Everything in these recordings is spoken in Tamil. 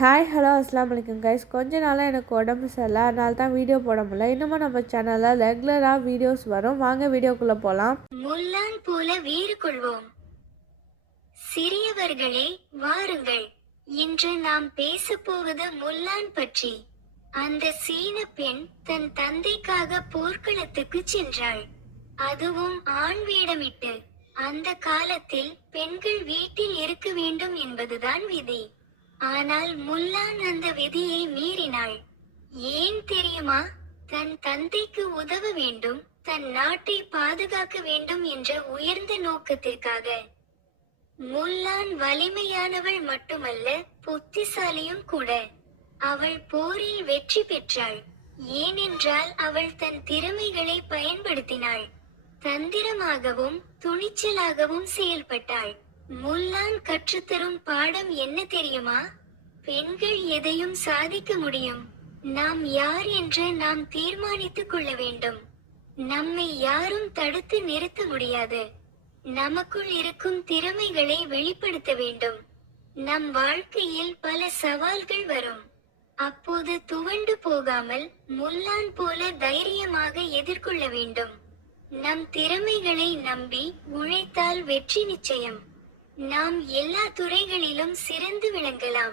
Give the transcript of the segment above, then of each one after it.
ஹாய் ஹலோ அஸ்லாம் வலைக்கம் கைஸ். கொஞ்ச நாளாக எனக்கு உடம்பு சரியில்லை, அதனால தான் வீடியோ போட முடியல. இன்னமும் நம்ம சேனலில் ரெகுலராக வீடியோஸ் வரும். வாங்க வீடியோக்குள்ளே போகலாம். முல்லான் போல வீறு கொள்வோம். சிறியவர்களே வாருங்கள், இன்று நாம் பேசப்போவது முல்லான் பற்றி. அந்த சீன பெண் தன் தந்தைக்காக போர்க்களத்துக்கு சென்றாள், அதுவும் ஆண் வேடமிட்டு. அந்த காலத்தில் பெண்கள் வீட்டில் இருக்க வேண்டும் என்பதுதான் விதி. ஆனால் முல்லான் அந்த விதியை மீறினாள். ஏன் தெரியுமா? தன் தந்தைக்கு உதவ வேண்டும், தன் நாட்டை பாதுகாக்க வேண்டும் என்ற உயர்ந்த நோக்கத்திற்காக. முல்லான் வலிமையானவள் மட்டுமல்ல, புத்திசாலியும் கூட. அவள் போரில் வெற்றி பெற்றாள், ஏனென்றால் அவள் தன் திறமைகளை பயன்படுத்தினாள். தந்திரமாகவும் துணிச்சலாகவும் செயல்பட்டாள். முல்லான் கற்றுத்தரும் பாடம் என்ன தெரியுமா? பெண்கள் எதையும் சாதிக்க முடியும். நாம் யார் என்று நாம் தீர்மானித்துக் கொள்ள வேண்டும். நம்மை யாரும் தடுத்து நிறுத்த முடியாது. நமக்குள் இருக்கும் திறமைகளை வெளிப்படுத்த வேண்டும். நம் வாழ்க்கையில் பல சவால்கள் வரும். அப்போது துவண்டு போகாமல் முல்லான் போல தைரியமாக எதிர்கொள்ள வேண்டும். நம் திறமைகளை நம்பி உழைத்தால் வெற்றி நிச்சயம். நாம் எல்லா துறைகளிலும் சிறந்து விளங்கலாம்.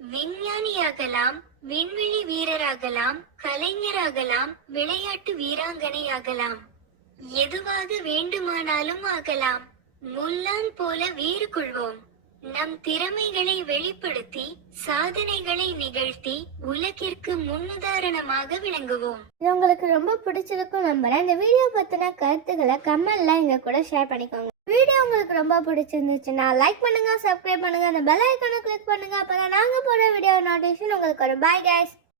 விஞ்ஞானியாகலாம், விண்வெளி வீரராகலாம், கலைஞராகலாம், விளையாட்டு வீராங்கனையாகலாம். எதுவாக வேண்டுமானாலும் ஆகலாம். முல்லான் போல வீறு கொள்வோம். நம் திறமைகளை வெளிப்படுத்தி சாதனைகளை நிகழ்த்தி உலகிற்கு முன்னுதாரணமாக விளங்குவோம். இது உங்களுக்கு ரொம்ப பிடிச்சிருக்கும் நம்புறேன். இந்த வீடியோ பத்தின கருத்துக்களை கமெண்ட்ல எங்க கூட ஷேர் பண்ணிக்கோங்க. வீடியோ உங்களுக்கு ரொம்ப பிடிச்சிருந்துச்சுன்னா லைக் பண்ணுங்க, சப்ஸ்கிரைப் பண்ணுங்க, அந்த பெல் ஐகானை கிளிக் பண்ணுங்க. அப்பதான் நாங்க போற வீடியோ நோட்டிஃபிகேஷன் உங்களுக்கு வரும். Bye guys.